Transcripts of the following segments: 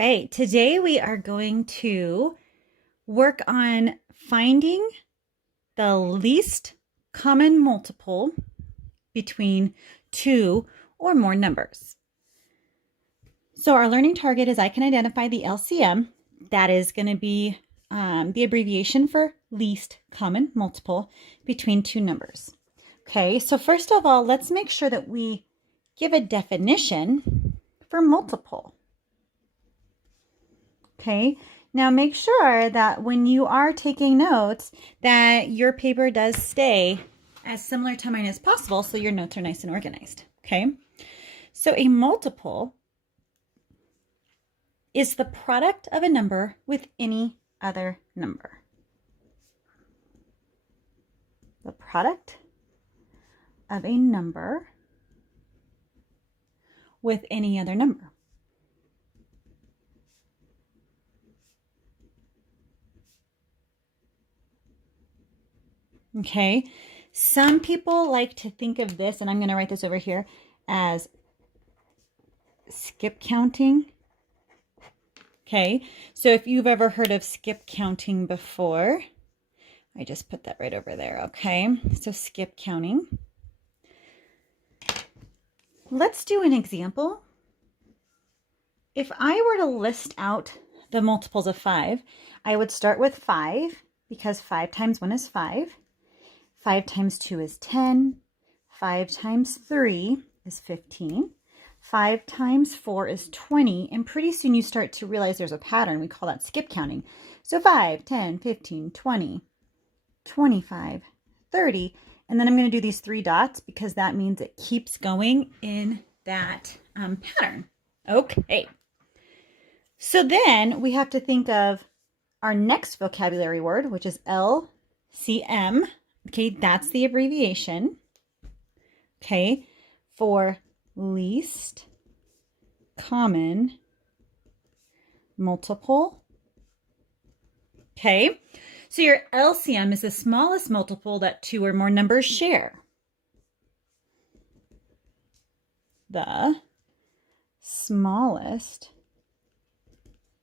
right, today we are going to work on finding the least common multiple between two or more numbers. So our learning target is I can identify the LCM. That is going to be the abbreviation for least common multiple between two numbers. Okay, so first of all, let's make sure that we give a definition for multiple. Okay, now make sure that when you are taking notes that your paper does stay as similar to mine as possible so your notes are nice and organized. Okay, so a multiple is the product of a number with any other number. The product of a number with any other number. Okay, some people like to think of this, and I'm going to write this over here, as skip counting. Okay, so if you've ever heard of skip counting before, I just put that right over there. Okay, so skip counting. Let's do an example. If I were to list out the multiples of 5, I would start with 5 because 5 times 1 is 5. 5 times 2 is 10. 5 times 3 is 15. 5 times 4 is 20. And pretty soon you start to realize there's a pattern. We call that skip counting. So 5, 10, 15, 20, 25, 30. And then I'm going to do these 3 dots because that means it keeps going in that pattern. Okay. So then we have to think of our next vocabulary word, which is LCM. Okay, that's the abbreviation, okay, for least common multiple. Okay, so your LCM is the smallest multiple that 2 or more numbers share. The smallest,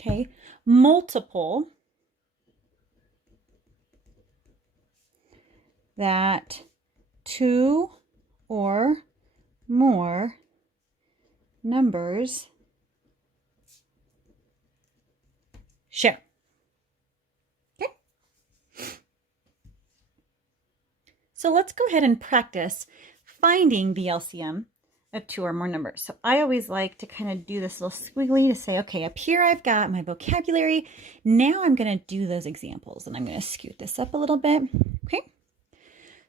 okay, multiple that 2 or more numbers share. Okay. So let's go ahead and practice finding the LCM of 2 or more numbers. So I always like to kind of do this little squiggly to say, okay, up here I've got my vocabulary. Now I'm going to do those examples, and I'm going to scoot this up a little bit. Okay.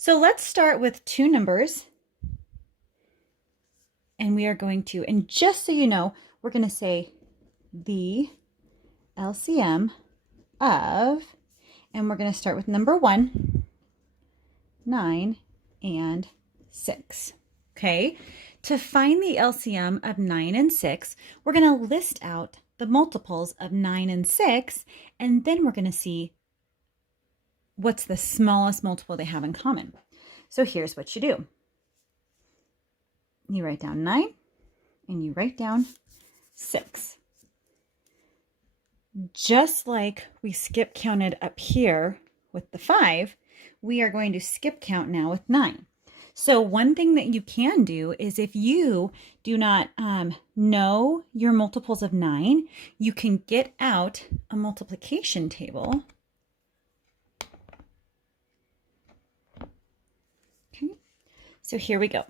So let's start with 2 numbers, and we are going to, and just so you know, we're going to say the LCM of, and we're going to start with number 1, 9, and 6. Okay, to find the LCM of 9 and 6, we're going to list out the multiples of 9 and 6, and then we're going to see what's the smallest multiple they have in common. So here's what you do. You write down 9 and you write down 6. Just like we skip counted up here with the 5, we are going to skip count now with 9. So one thing that you can do is if you do not know your multiples of 9, you can get out a multiplication table. So here we go.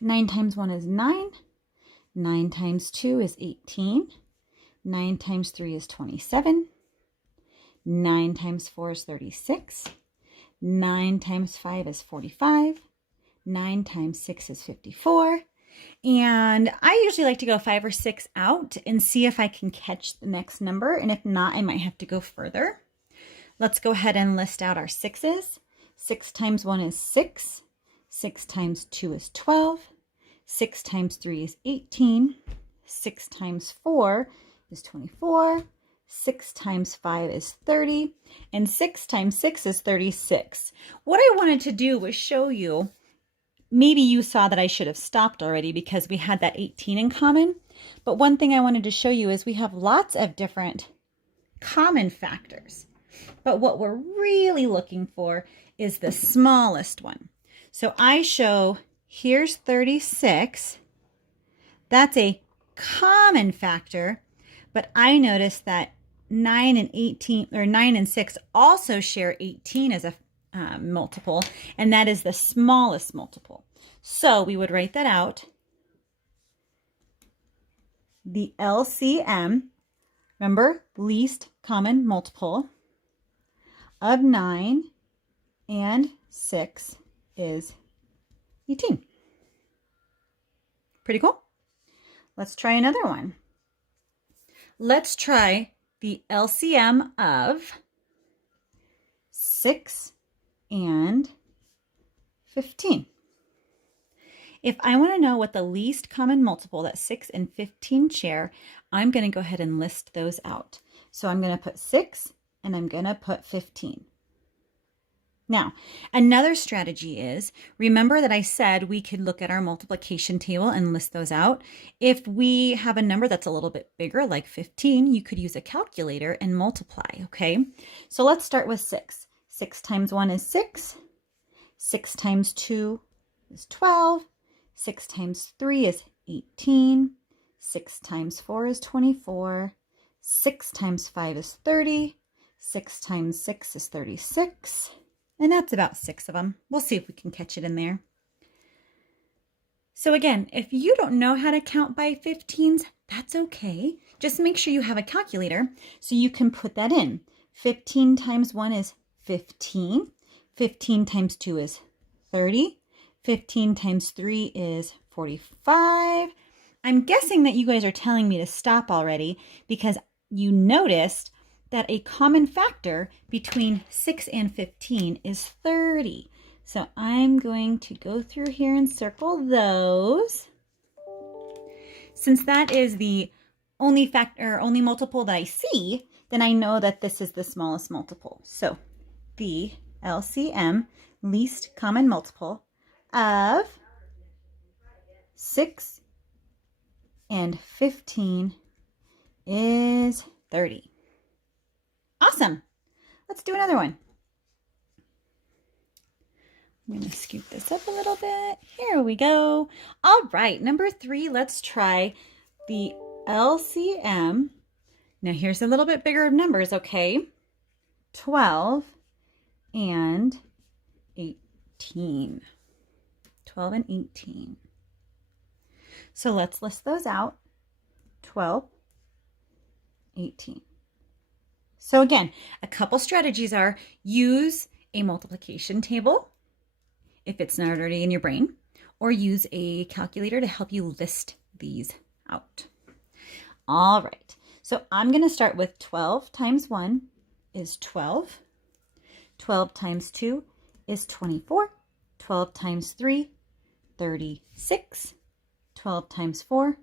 9 times 1 is 9. 9 times 2 is 18. 9 times 3 is 27. 9 times 4 is 36. 9 times 5 is 45. 9 times 6 is 54. And I usually like to go 5 or 6 out and see if I can catch the next number. And if not, I might have to go further. Let's go ahead and list out our 6's. 6 times 1 is 6. 6 times 2 is 12. 6 times 3 is 18. 6 times 4 is 24. 6 times 5 is 30. And 6 times 6 is 36. What I wanted to do was show you, maybe you saw that I should have stopped already because we had that 18 in common. But one thing I wanted to show you is we have lots of different common factors. But what we're really looking for is the smallest one. So I show, here's 36. That's a common factor, but I noticed that 9 and 18, or 9 and 6 also share 18 as a multiple, and that is the smallest multiple. So we would write that out. The LCM, remember, least common multiple of 9 and 6 is 18. Pretty cool. Let's try another one. Let's try the LCM of 6 and 15. If I want to know what the least common multiple that 6 and 15 share, I'm going to go ahead and list those out. So I'm going to put 6 and I'm going to put 15. Now, another strategy is, remember that I said we could look at our multiplication table and list those out. If we have a number that's a little bit bigger, like 15, you could use a calculator and multiply, okay? So let's start with 6. 6 times 1 is 6. 6 times 2 is 12. 6 times 3 is 18. 6 times 4 is 24. 6 times 5 is 30. 6 times 6 is 36. And that's about 6 of them. We'll see if we can catch it in there. So again, if you don't know how to count by 15s, that's okay. Just make sure you have a calculator so you can put that in. 15 times 1 is 15. 15 times 2 is 30. 15 times 3 is 45. I'm guessing that you guys are telling me to stop already because you noticed that a common factor between 6 and 15 is 30. So I'm going to go through here and circle those. Since that is the only factor, only multiple that I see, then I know that this is the smallest multiple. So the LCM, least common multiple, of 6 and 15 is 30. Awesome. Let's do another one. I'm going to scoop this up a little bit. Here we go. All right, number 3, let's try the LCM. Now here's a little bit bigger of numbers, okay? 12 and 18. 12 and 18. So let's list those out. 12, 18. So again, a couple strategies are use a multiplication table if it's not already in your brain, or use a calculator to help you list these out. All right, so I'm going to start with 12 times 1 is 12. 12 times 2 is 24. 12 times 3, 36. 12 times 4,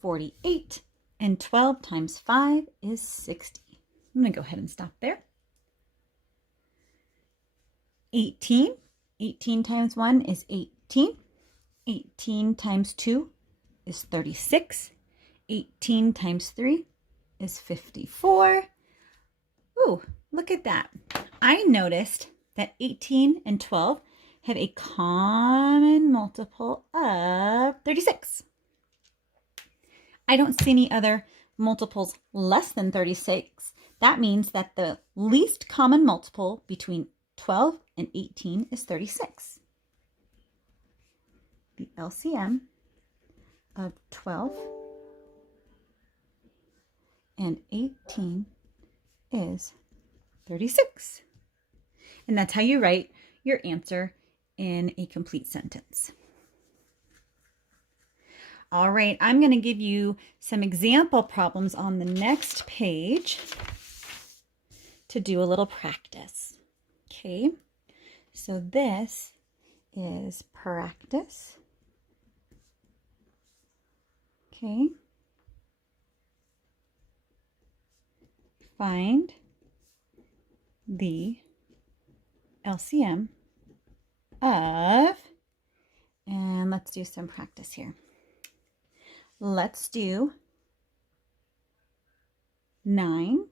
48. And 12 times 5 is 60. I'm going to go ahead and stop there. 18. 18 times 1 is 18. 18 times 2 is 36. 18 times 3 is 54. Ooh, look at that. I noticed that 18 and 12 have a common multiple of 36. I don't see any other multiples less than 36. That means that the least common multiple between 12 and 18 is 36. The LCM of 12 and 18 is 36. And that's how you write your answer in a complete sentence. All right, I'm going to give you some example problems on the next page to do a little practice. Okay, so this is practice. Okay. Find the LCM of, and let's do some practice here. let's do 9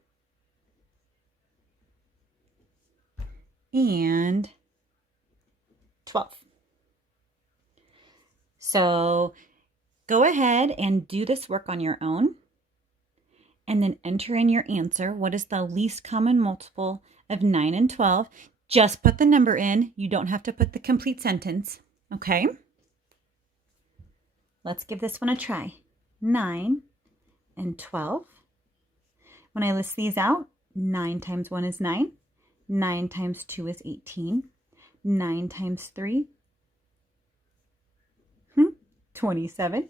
and 12. So go ahead and do this work on your own and then enter in your answer. What is the least common multiple of 9 and 12? Just put the number in. You don't have to put the complete sentence, okay? Let's give this one a try. 9 and 12. When I list these out, 9 times 1 is 9. 9 times 2 is 18. 9 times 3, 27.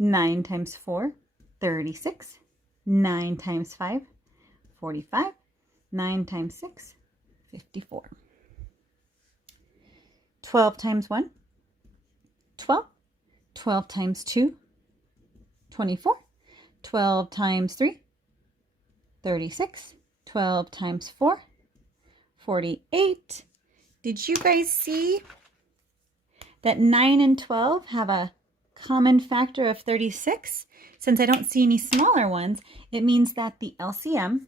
9 times 4, 36. 9 times 5, 45. 9 times 6, 54. 12 times 1, 12. 12 times 2, 24. 12 times 3, 36. 12 times 4, 48. Did you guys see that 9 and 12 have a common factor of 36? Since I don't see any smaller ones, it means that the LCM,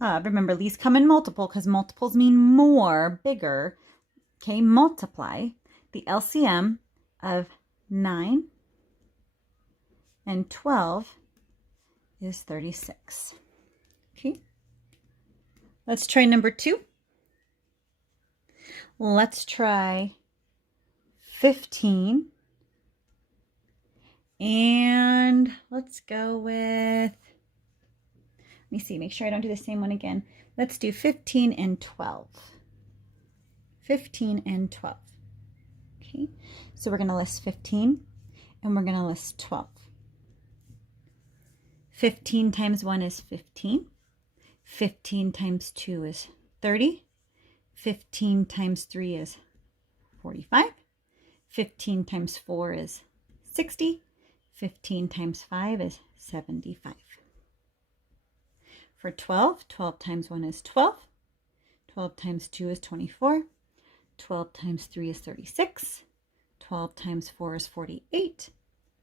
remember least common multiple, because multiples mean more, bigger, okay, multiply. The LCM of 9 and 12 is 36. Okay, let's try number 2. Let's try 15. And let's go with, let me see, make sure I don't do the same one again. Let's do 15 and 12. 15 and 12. Okay, so we're going to list 15 and we're going to list 12. 15 times 1 is 15. 15 times 2 is 30. 15 times 3 is 45. 15 times 4 is 60. 15 times 5 is 75. For 12, 12 times 1 is 12. 12 times 2 is 24. 12 times 3 is 36. 12 times 4 is 48.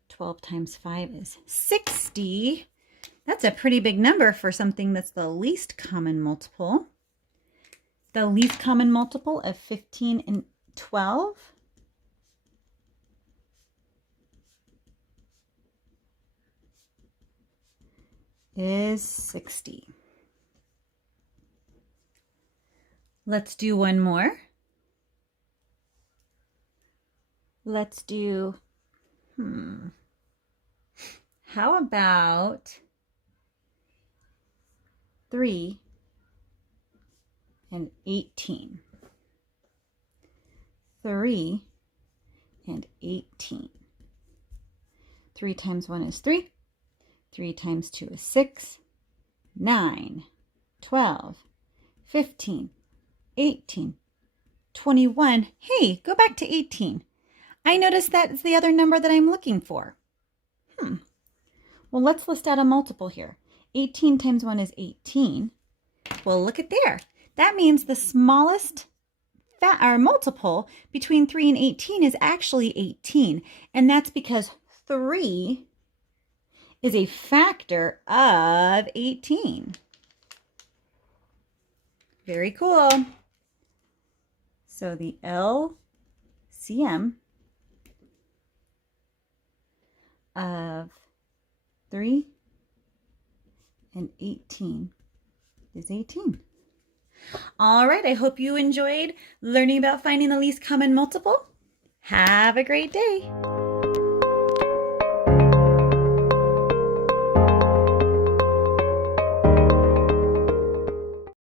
12 times 5 is 60. That's a pretty big number for something that's the least common multiple. The least common multiple of 15 and 12 is 60. Let's do one more. Let's do, how about 3 and 18? 3 and 18. 3 times 1 is 3. 3 times 2 is 6. 9, 12, 15, 18, 21. Hey, go back to 18. I noticed that's the other number that I'm looking for. Well, let's list out a multiple here. 18 times 1 is 18. Well, look at there. That means the smallest multiple between 3 and 18 is actually 18. And that's because 3 is a factor of 18. Very cool. So the LCM of 3 and 18 is 18. All right, I hope you enjoyed learning about finding the least common multiple. Have a great day.